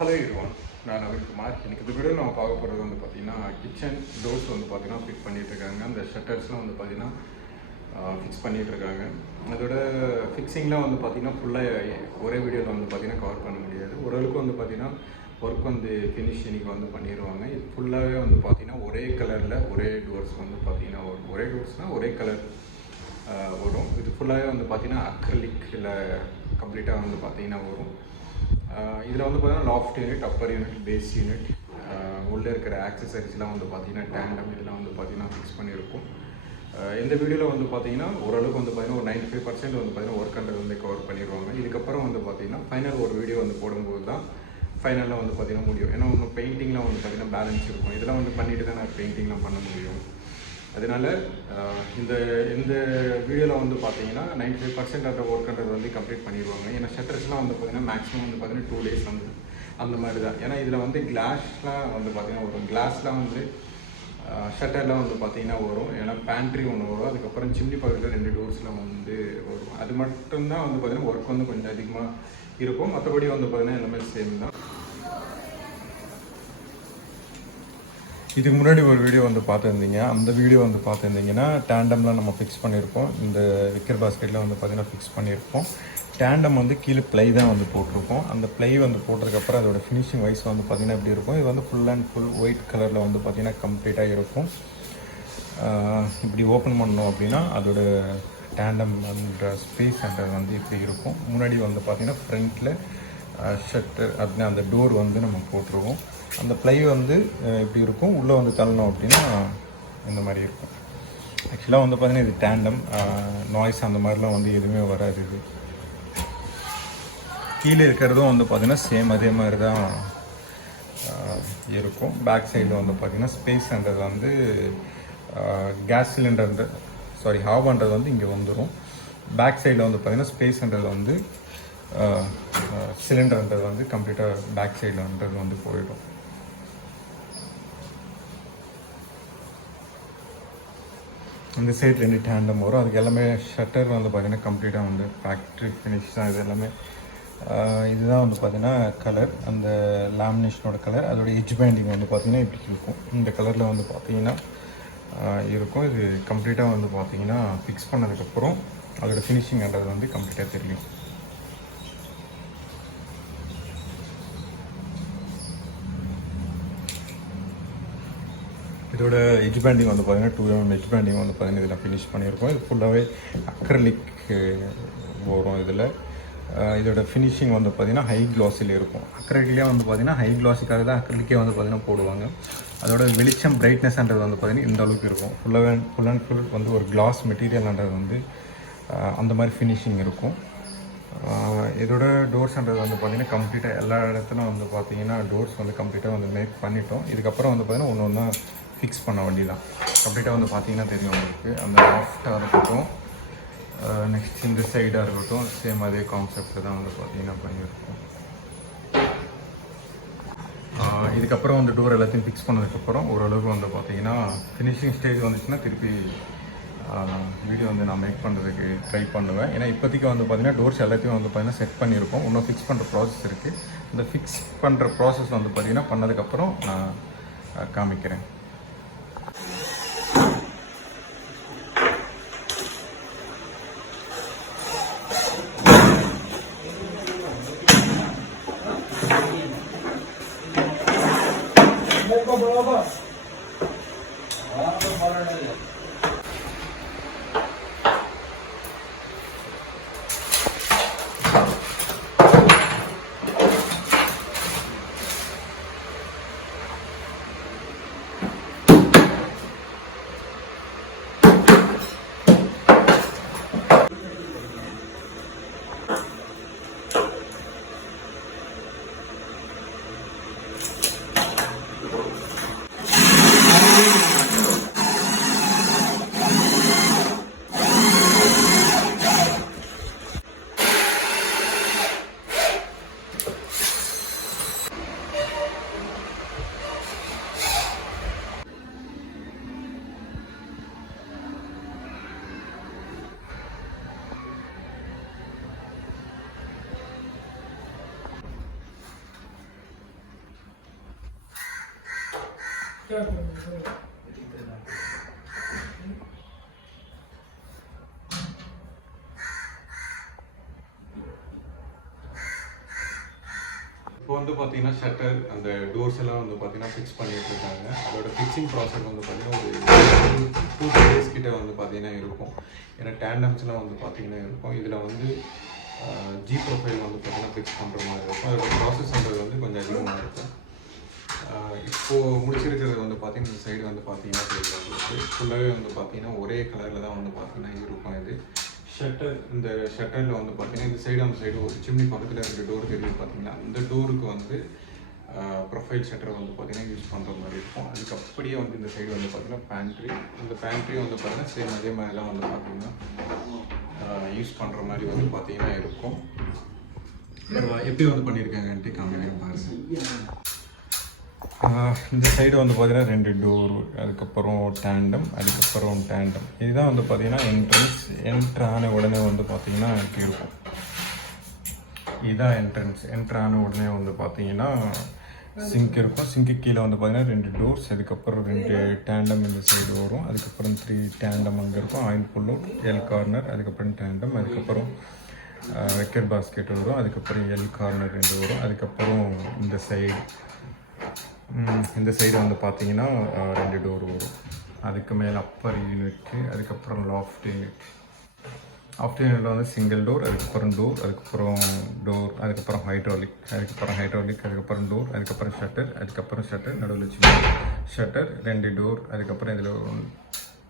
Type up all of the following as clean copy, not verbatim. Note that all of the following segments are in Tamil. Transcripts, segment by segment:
Hello everyone, நான் நவீன் குமார். இன்னைக்கு இந்த வீடியோ நம்ம பார்க்க போகிறது வந்து பார்த்தீங்கன்னா கிச்சன் டோர்ஸ் வந்து பார்த்தீங்கன்னா ஃபிட் பண்ணிட்டு இருக்காங்க. அந்த ஷட்டர்ஸ்லாம் வந்து பார்த்தீங்கன்னா ஃபிக்ஸ் பண்ணிட்டு இருக்காங்க. அதோட ஃபிக்ஸிங்லாம் வந்து பார்த்தீங்கன்னா ஃபுல்லாக ஒரே வீடியோவில் வந்து பார்த்தீங்கன்னா கவர் பண்ண முடியாது. ஓரளவுக்கு வந்து பார்த்தீங்கன்னா ஒர்க் வந்து ஃபினிஷ் இன்னைக்கு வந்து பண்ணிடுவாங்க. இது ஃபுல்லாகவே வந்து பார்த்தீங்கன்னா ஒரே கலரில் ஒரே டோர்ஸ் வந்து பார்த்தீங்கன்னா வரும். ஒரே டோர்ஸ்னால் ஒரே கலர் வரும். இது ஃபுல்லாகவே வந்து பார்த்தீங்கன்னா அக்ரிலிக்கில் கம்ப்ளீட்டாக வந்து பார்த்தீங்கன்னா வரும். இதில் வந்து பார்த்தீங்கன்னா loft unit, upper unit, base unit, உள்ளே இருக்கிற ஆக்சசரிஸ்லாம் வந்து பார்த்தீங்கன்னா டேண்டம் இதெல்லாம் வந்து பார்த்தீங்கன்னா ஃபிக்ஸ் பண்ணியிருக்கும். இந்த வீடியோவில் வந்து பார்த்தீங்கன்னா ஓரளவுக்கு வந்து பார்த்தீங்கன்னா ஒரு 95% வந்து பார்த்தீங்கன்னா ஒர்க் அண்டர் வந்து கவர் பண்ணிடுவாங்க. இதுக்கப்புறம் வந்து பார்த்தீங்கன்னா ஃபைனல் ஒரு வீடியோ வந்து போடும்போது தான் ஃபைனலில் வந்து பார்த்தீங்கன்னா முடியும். ஏன்னா ஒன்று பெயிண்டிங்லாம் வந்து பார்த்தீங்கன்னா பேலன்ஸ் இருக்கும். இதெல்லாம் வந்து பண்ணிட்டு தான் நான் பெயிண்டிங்லாம் பண்ண முடியும். அதனால் இந்த வீடியோவில் வந்து பார்த்தீங்கன்னா 95% ஆஃப் ஒர்க் அண்டர் வந்து கம்ப்ளீட் பண்ணிடுவாங்க. ஏன்னா ஷட்டர்ஸ்லாம் வந்து பார்த்தீங்கன்னா மேக்ஸிமம் வந்து பார்த்தீங்கன்னா 2 days வந்து அந்த மாதிரி தான். ஏன்னா இதில் வந்து கிளாஸ்லாம் வந்து பார்த்தீங்கன்னா வரும். கிளாஸ்லாம் வந்து ஷட்டர்லாம் வந்து பார்த்தீங்கன்னா வரும். ஏன்னா பேண்ட்ரி ஒன்று வரும். அதுக்கப்புறம் சிம்னி பக்கத்தில் 2 டோர்ஸ்லாம் வந்து வரும். அது மட்டும்தான் வந்து பார்த்தீங்கன்னா ஒர்க் வந்து கொஞ்சம் அதிகமாக இருக்கும். மற்றபடி வந்து பார்த்தீங்கன்னா எல்லாமே சேம் தான். இதுக்கு முன்னாடி ஒரு வீடியோ வந்து பார்த்துருந்தீங்க. அந்த வீடியோ வந்து பார்த்துருந்தீங்கன்னா டேண்டம்லாம் நம்ம ஃபிக்ஸ் பண்ணியிருப்போம். இந்த விக்கர் பாஸ்கெட்டில் வந்து பார்த்திங்கன்னா ஃபிக்ஸ் பண்ணியிருப்போம். டேண்டம் வந்து கீழே ப்ளை தான் வந்து போட்டிருக்கோம். அந்த ப்ளை வந்து போட்டதுக்கப்புறம் அதோட ஃபினிஷிங் வைஸ் வந்து பார்த்திங்கன்னா எப்படி இருக்கும். இது வந்து ஃபுல் அண்ட் ஃபுல் ஒயிட் கலரில் வந்து பார்த்திங்கன்னா கம்ப்ளீட்டாக இருக்கும். இப்படி ஓப்பன் பண்ணோம் அப்படின்னா அதோட டேண்டம் அந்த ஸ்பேஸ் சென்டர் வந்து இப்படி இருக்கும். முன்னாடி வந்து பார்த்திங்கன்னா ஃப்ரண்ட்டில் ஷட்டர் அப்படின்னா அந்த டோர் வந்து நம்ம போட்டிருக்கோம். அந்த ப்ளை வந்து இப்படி இருக்கும். உள்ளே வந்து தள்ளணும் அப்படின்னா இந்த மாதிரி இருக்கும். ஆக்சுவலாக வந்து பார்த்திங்கன்னா இது டேண்டம், நாய்ஸ் அந்த மாதிரிலாம் வந்து எதுவுமே வராது. இது கீழே இருக்கிறதும் வந்து பார்த்திங்கன்னா சேம் அதே மாதிரி தான் இருக்கும். பேக் சைடில் வந்து பார்த்திங்கன்னா ஸ்பேஸ்ன்றது வந்து கேஸ் சிலிண்டர் ஹாவ்ன்றது வந்து இங்கே வந்துடும். பேக் சைடில் வந்து பார்த்திங்கன்னா ஸ்பேஸ்ன்றது வந்து சிலிண்டர்ன்றது வந்து கம்ப்ளீட்டாக பேக் சைடில்ன்றது வந்து போயிடும். இந்த சைடு 2 டேண்டம் வரும். அதுக்கு எல்லாமே ஷட்டர் வந்து பார்த்திங்கன்னா கம்ப்ளீட்டாக வந்து ஃபேக்ட்ரி ஃபினிஷ் தான். இது எல்லாமே இதுதான் வந்து பார்த்திங்கன்னா கலர், அந்த லேமினேஷனோட கலர். அதோட எட்ஜ் பேண்டிங் வந்து பார்த்திங்கன்னா இப்படி இருக்கும். இந்த கலரில் வந்து பார்த்திங்கன்னா இருக்கும். இது கம்ப்ளீட்டாக வந்து பார்த்திங்கன்னா ஃபிக்ஸ் பண்ணதுக்கப்புறம் அதோட ஃபினிஷிங்ன்றது வந்து கம்ப்ளீட்டாக தெரியும். இதோட எட்ஜ் பேண்டிங் வந்து பார்த்திங்கன்னா 2 mm எட்ஜ் பேண்டிங் வந்து பார்த்திங்கன்னா இதில் ஃபினிஷ் பண்ணியிருக்கோம். இது ஃபுல்லாகவே அக்ரலிக் வரும். இதில் இதோட ஃபினிஷிங் வந்து பார்த்திங்கன்னா ஹை க்ளாஸில் இருக்கும். அக்ரலிக்லேயே வந்து பார்த்திங்கன்னா ஹை க்ளாஸுக்காக தான் அக்ரலிக்கே வந்து பார்த்திங்கன்னா போடுவாங்க. அதோட வெளிச்சம் பிரைட்னஸ்ன்றது வந்து பார்த்திங்கன்னா இந்த அளவுக்கு இருக்கும். ஃபுல் அண்ட் ஃபுல் வந்து ஒரு கிளாஸ் மெட்டீரியல்ன்றது வந்து அந்த மாதிரி ஃபினிஷிங் இருக்கும். இதோட டோர்ஸ்ன்றது வந்து பார்த்திங்கன்னா கம்ப்ளீட்டாக எல்லா இடத்துலையும் வந்து பார்த்திங்கன்னா டோர்ஸ் வந்து கம்ப்ளீட்டாக வந்து மேக் பண்ணிட்டோம். இதுக்கப்புறம் வந்து பார்த்திங்கன்னா ஒன்று ஒன்றா ஃபிக்ஸ் பண்ண வேண்டி தான். கம்ப்ளீட்டாக வந்து பார்த்திங்கன்னா தெரியும் உங்களுக்கு. அந்த லாஃப்டாக இருக்கட்டும், நெக்ஸ்ட் இந்த சைடாக இருக்கட்டும், சேம் அதே கான்செப்ட் தான் வந்து பார்த்திங்கன்னா பண்ணியிருக்கோம். இதுக்கப்புறம் வந்து டோர் எல்லாத்தையும் ஃபிக்ஸ் பண்ணதுக்கப்புறம் ஓரளவுக்கு வந்து பார்த்திங்கன்னா ஃபினிஷிங் ஸ்டேஜ் வந்துச்சுன்னா திருப்பி வீடியோ வந்து நான் மேக் பண்ணுறதுக்கு ட்ரை பண்ணுவேன். ஏன்னா இப்போதைக்கு வந்து பார்த்திங்கன்னா டோர்ஸ் எல்லாத்தையும் வந்து பார்த்திங்கன்னா செட் பண்ணியிருக்கோம். இன்னும் ஃபிக்ஸ் பண்ணுற ப்ராசஸ் இருக்குது. இந்த ஃபிக்ஸ் பண்ணுற ப்ராசஸ் வந்து பார்த்திங்கன்னா பண்ணதுக்கப்புறம் நான் காமிக்கிறேன். இப்போ வந்து பார்த்தீங்கன்னா ஷட்டர் அந்த டோர்ஸ் எல்லாம் வந்து பார்த்தீங்கன்னா ஃபிக்ஸ் பண்ணிட்டு இருக்காங்க. அதோட ஃபிக்ஸிங் ப்ராசஸ் வந்து பார்த்தீங்கன்னா ஒரு 2 days கிட்ட வந்து பார்த்தீங்கன்னா இருக்கும். ஏன்னா டேண்டம்ஸ்லாம் வந்து பார்த்தீங்கன்னா இருக்கும். இதில் வந்து ஜி ப்ரொஃபைல் வந்து பார்த்தீங்கன்னா ஃபிக்ஸ் பண்ணுற மாதிரி இருக்கும். அதோட ப்ராசஸ்ன்றது வந்து கொஞ்சம் அதிகமாக இருக்கும். இப்போது முடிச்சிருக்கிறது வந்து பார்த்தீங்கன்னா இந்த சைடு வந்து பார்த்தீங்கன்னா தெரியும் ஃபுல்லாகவே வந்து பார்த்தீங்கன்னா ஒரே கலரில் தான் வந்து பார்த்தீங்கன்னா இருக்கும். இது ஷட்டர் இந்த ஷட்டரில் வந்து பார்த்தீங்கன்னா இந்த சைடு அந்த சைடு ஒரு சிம்னி பக்கத்தில் இருக்கிற டோர் தெரியும் பார்த்தீங்கன்னா அந்த டோருக்கு வந்து ப்ரொஃபைல் ஷட்டரை வந்து பார்த்தீங்கன்னா யூஸ் பண்ணுற மாதிரி இருக்கும். அதுக்கு அப்படியே வந்து இந்த சைடு வந்து பார்த்தீங்கன்னா பேண்ட்ரி இந்த பேண்ட்ரி வந்து பார்த்தீங்கன்னா சேம் அதே மாதிரி தான் வந்து பார்த்தீங்கன்னா யூஸ் பண்ணுற மாதிரி வந்து பார்த்தீங்கன்னா இருக்கும். எப்படி வந்து பண்ணியிருக்காங்கன்ட்டு காமிக்கிறேன் பாருங்கள். இந்த சைடு வந்து பார்த்தீங்கன்னா 2 டோர், அதுக்கப்புறம் டேண்டம், அதுக்கப்புறம் டேண்டம். இதுதான் வந்து பார்த்தீங்கன்னா என்ட்ரன்ஸ். என்ட்ரான உடனே வந்து பார்த்தீங்கன்னா இப்படி இருக்கும். இதுதான் என்ட்ரன்ஸ். என்ட்ரான உடனே வந்து பார்த்தீங்கன்னா சிங்க் இருக்கும். சிங்க்கு கீழே வந்து பார்த்தீங்கன்னா 2 டோர்ஸ், அதுக்கப்புறம் 2 டேண்டம் இந்த சைடு வரும், அதுக்கப்புறம் 3 டேண்டம் அங்கே இருக்கும். Oil pull out, L corner, அதுக்கப்புறம் டேண்டம், அதுக்கப்புறம் வெக்கர் பாஸ்கெட் வரும், அதுக்கப்புறம் எல் கார்னர் 2 வரும், அதுக்கப்புறம் இந்த சைடு வந்து பார்த்தீங்கன்னா 2 டோர் வரும். அதுக்கு மேலே அப்பர் யூனிட்டு, அதுக்கப்புறம் லாஃப்ட் யூனிட். லாஃப்ட் யூனிட் வந்து சிங்கிள் டோர், அதுக்கப்புறம் டோர், அதுக்கப்புறம் டோர், அதுக்கப்புறம் ஹைட்ராலிக், அதுக்கப்புறம் டோர், அதுக்கப்புறம் ஷட்டர், நடுவில் சின்ன ஷட்டர், 2 டோர், அதுக்கப்புறம் இதில்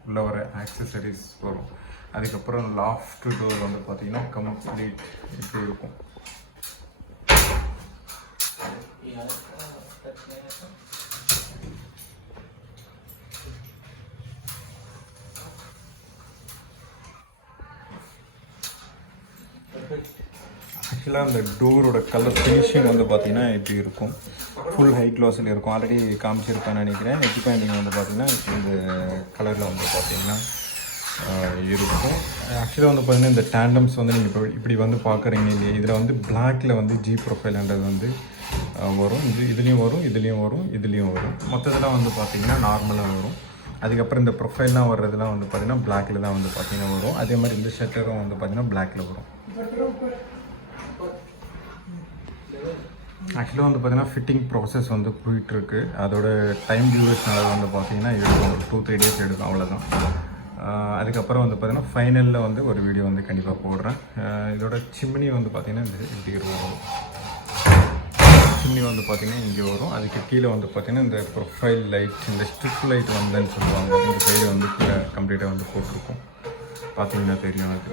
உள்ள வர ஆக்சசரிஸ் வரும். அதுக்கப்புறம் லாஃப்ட் டோர் வந்து பார்த்தீங்கன்னா கம்ப்ளீட் இப்படி இருக்கும். ஆக்சுவலாக அந்த டோரோட கலர் ஃபினிஷிங் வந்து பார்த்தீங்கன்னா இப்படி இருக்கும். ஃபுல் ஹை க்ளாஸில் இருக்கும். ஆல்ரெடி காமிச்சிருப்பேன்னு நினைக்கிறேன். நெக் பேண்டிங் வந்து பார்த்தீங்கன்னா இந்த கலரில் வந்து பார்த்தீங்கன்னா இருக்கும். ஆக்சுவலாக வந்து பார்த்தீங்கன்னா இந்த டேண்டம்ஸ் வந்து நீங்கள் இப்போ இப்படி வந்து பார்க்குறீங்க இல்லையா, இதில் வந்து பிளாக்கில் வந்து ஜி ப்ரொஃபைல்ன்றது வந்து வரும். இதுலேயும் வரும். மற்றதெல்லாம் வந்து பார்த்தீங்கன்னா நார்மலாக வரும். அதுக்கப்புறம் இந்த ப்ரொஃபைல்லாம் வர்றதுலாம் வந்து பார்த்தீங்கன்னா பிளாக்கில் தான் வந்து பார்த்தீங்கன்னா வரும். அதே மாதிரி இந்த ஷட்டரும் வந்து பார்த்தீங்கன்னா பிளாக்கில் வரும். ஆக்சுவலாக வந்து பார்த்தீங்கன்னா ஃபிட்டிங் ப்ராசஸ் வந்து போயிட்டுருக்கு. அதோட டைம் டியூரேஷனால வந்து பார்த்தீங்கன்னா எடுக்கும், ஒரு 2-3 days எடுக்கும், அவ்வளோதான். அதுக்கப்புறம் வந்து பார்த்தீங்கன்னா ஃபைனலில் வந்து ஒரு வீடியோ வந்து கண்டிப்பாக போடுறேன். இதோட சிம்னி வந்து பார்த்தீங்கன்னா இப்படி வரும். சிம்னி வந்து பார்த்தீங்கன்னா இங்கே வரும். அதுக்கு கீழே வந்து பார்த்தீங்கன்னா இந்த ப்ரொஃபைல் லைட், இந்த ஸ்ட்ரிப் லைட் வந்தேன்னு சொல்லுவாங்க. இந்த சைடு வந்து கீழே கம்ப்ளீட்டாக வந்து போட்டிருக்கும். பார்த்தீங்கன்னா தெரியும் அது.